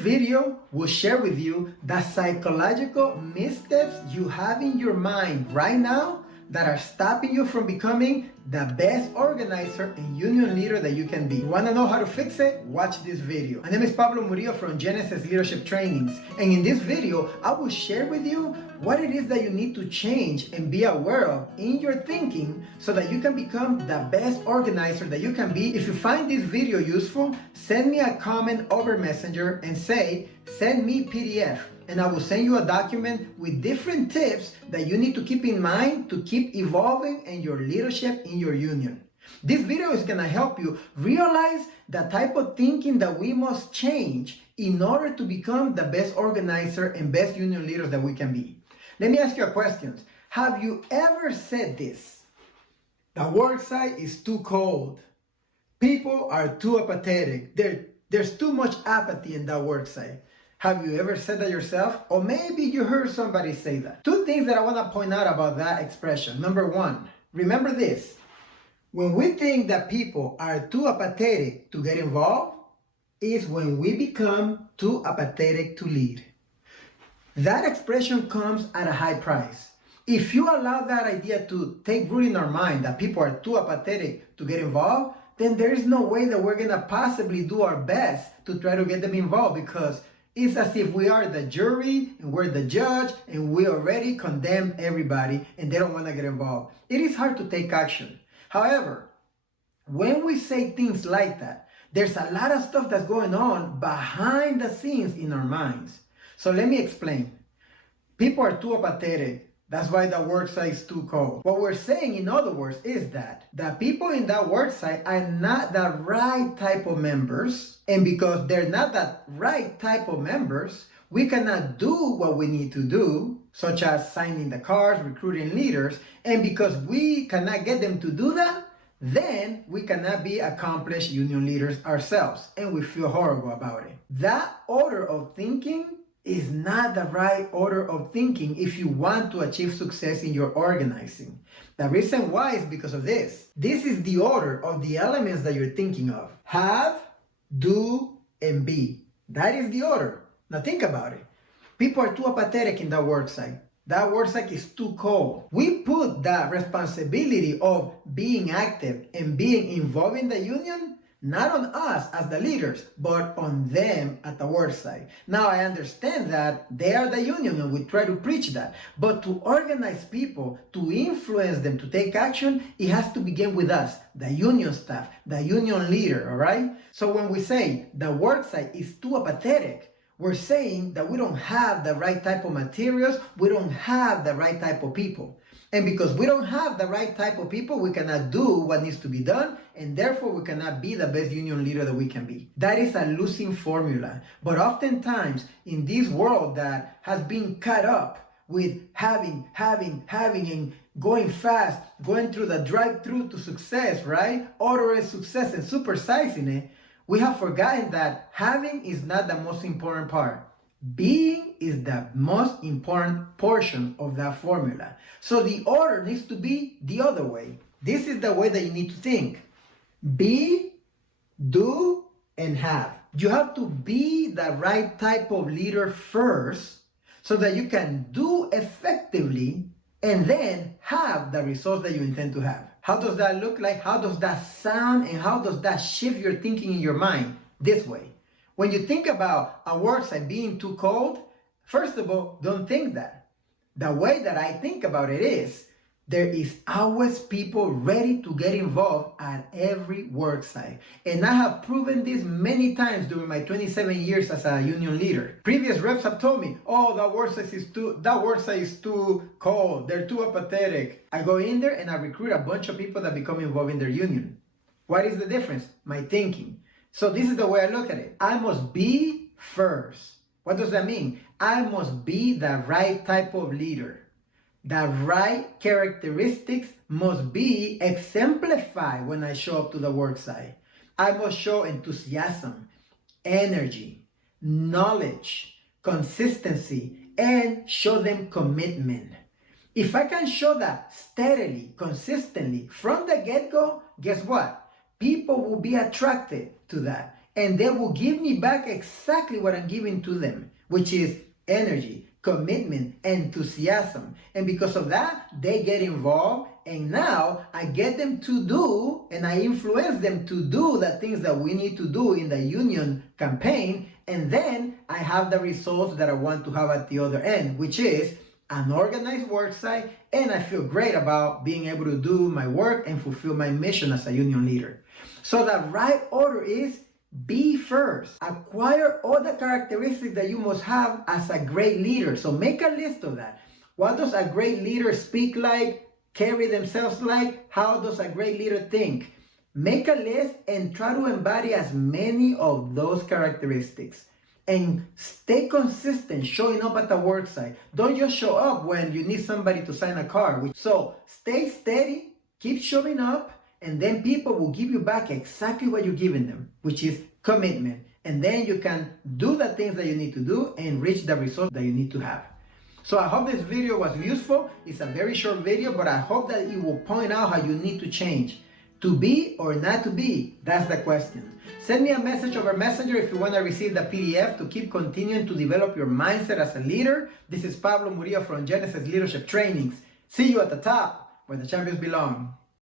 video will share with you the psychological missteps you have in your mind right now that are stopping you from becoming the best organizer and union leader that you can be. You wanna know how to fix it? Watch this video. My name is Pablo Murillo from Genesis Leadership Trainings, and in this video, I will share with you what it is that you need to change and be aware of in your thinking so that you can become the best organizer that you can be. If you find this video useful, send me a comment over Messenger and say, send me PDF. And I will send you a document with different tips that you need to keep in mind to keep evolving in your leadership in your union. This video is gonna help you realize the type of thinking that we must change in order to become the best organizer and best union leaders that we can be. Let me ask you a question. Have you ever said this? The worksite is too cold. People are too apathetic. There's too much apathy in that worksite. Have you ever said that yourself? Or maybe you heard somebody say that. Two things that I want to point out about that expression. Number one, remember this. When we think that people are too apathetic to get involved, is when we become too apathetic to lead. That expression comes at a high price. If you allow that idea to take root in our mind that people are too apathetic to get involved, then there is no way that we're going to possibly do our best to try to get them involved, because it's as if we are the jury and we're the judge and we already condemn everybody and they don't want to get involved. It is hard to take action. However, when we say things like that, there's a lot of stuff that's going on behind the scenes in our minds. So let me explain. People are too apathetic. That's why the worksite is too cold. What we're saying, in other words, is that the people in that worksite are not the right type of members. And because they're not that right type of members, we cannot do what we need to do, such as signing the cards, recruiting leaders. And because we cannot get them to do that, then we cannot be accomplished union leaders ourselves. And we feel horrible about it. That order of thinking is not the right order of thinking if you want to achieve success in your organizing. The reason why is because of this. This is the order of the elements that you're thinking of. Have, do, and be. That is the order. Now think about it. People are too apathetic in that worksite. That worksite is too cold. We put that responsibility of being active and being involved in the union not on us as the leaders, but on them at the worksite. Now I understand that they are the union and we try to preach that, but to organize people, to influence them to take action, it has to begin with us, the union staff, the union leader, all right? So when we say the worksite is too apathetic, we're saying that we don't have the right type of materials, we don't have the right type of people. And because we don't have the right type of people, we cannot do what needs to be done, and therefore we cannot be the best union leader that we can be. That is a losing formula. But oftentimes, in this world that has been cut up with having, and going fast, going through the drive-through to success, right? Ordering success and supersizing it, we have forgotten that having is not the most important part. Being is the most important portion of that formula. So the order needs to be the other way. This is the way that you need to think. Be, do, and have. You have to be the right type of leader first so that you can do effectively and then have the results that you intend to have. How does that look like? How does that sound? And how does that shift your thinking in your mind? This way. When you think about a worksite being too cold, first of all, don't think that. The way that I think about it is, there is always people ready to get involved at every worksite. And I have proven this many times during my 27 years as a union leader. Previous reps have told me, oh, that worksite is too cold, they're too apathetic. I go in there and I recruit a bunch of people that become involved in their union. What is the difference? My thinking. So this is the way I look at it. I must be first. What does that mean? I must be the right type of leader. The right characteristics must be exemplified when I show up to the worksite. I must show enthusiasm, energy, knowledge, consistency, and show them commitment. If I can show that steadily, consistently, from the get-go, guess what? People will be attracted to that. and they will give me back exactly what I'm giving to them, which is energy, commitment, enthusiasm. And because of that, they get involved, and now I get them to do, and I influence them to do the things that we need to do in the union campaign, and then I have the results that I want to have at the other end, which is an organized worksite, and I feel great about being able to do my work and fulfill my mission as a union leader. So the right order is be first. Acquire all the characteristics that you must have as a great leader. So make a list of that. What does a great leader speak like, carry themselves like? How does a great leader think? Make a list and try to embody as many of those characteristics. And stay consistent showing up at the worksite. Don't just show up when you need somebody to sign a card. So stay steady, keep showing up, and then people will give you back exactly what you're giving them, which is commitment. And then you can do the things that you need to do and reach the results that you need to have. So I hope this video was useful. It's a very short video, but I hope that it will point out how you need to change. To be or not to be? That's the question. Send me a message over Messenger if you want to receive the PDF to keep continuing to develop your mindset as a leader. This is Pablo Murillo from Genesis Leadership Trainings. See you at the top, where the champions belong.